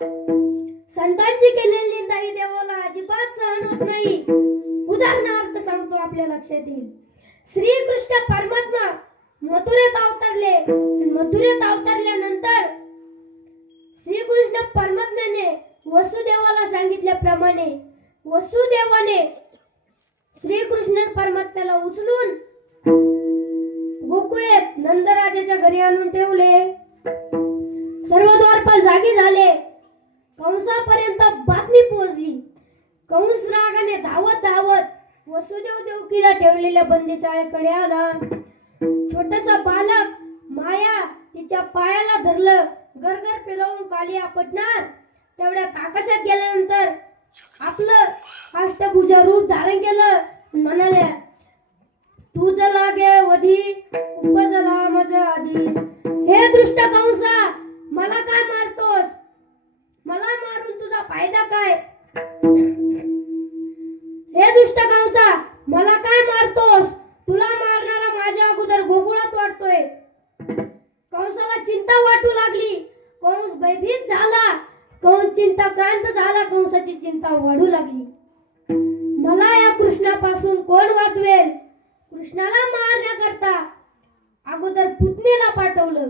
संतांची केलेली निंदा ही देवाला अजिबात सहन होत नाही. उदाहरणार्थ सांगतो, आपल्या लक्षात येईल. श्रीकृष्ण परमात्मा मथुरेत अवतरले. मथुरेत अवतरल्यानंतर श्रीकृष्ण परमात्म्याने वसुदेवाला सांगितल्याप्रमाणे वसुदेवाने श्रीकृष्ण परमात्म्याला उचलून गोकुळेत नंदराजाच्या घरी आणून ठेवले. सर्व द्वारपाल जागी झाले. कंसापर्यंत बातमी पोहोचली. कंस रागाने धावत धावत वसुदेव देवकीला ठेवलेल्या बंदिशाळेकडे आला. छोटासा बालक माया तिच्या पायाला धरलं. गरगर फिरवून खाली आपटणार तेवढ्या आकाशात गेल्यानंतर आपलं अष्टभुजा रूप धारण केलं. म्हणाले, तुझ लागे वधी उपजला मज आधी. हे दुष्ट कंसा, मला काय मारतोस? मला मारून तुझा फायदा काय? हे दुष्ट कंसा, मला काय मारतोस? तुला मारणारा माझ्या अगोदर गोकुळात वाटतोय. कंसाला चिंता वाटू लागली. कंस भयभीत झाला. कंस चिंताक्रांत झाला. कंसाची चिंता वाढू लागली. मला या कृष्णापासून कोण वाचवेल? कृष्णाला मारण्याकरता अगोदर पुतणीला पाठवलं.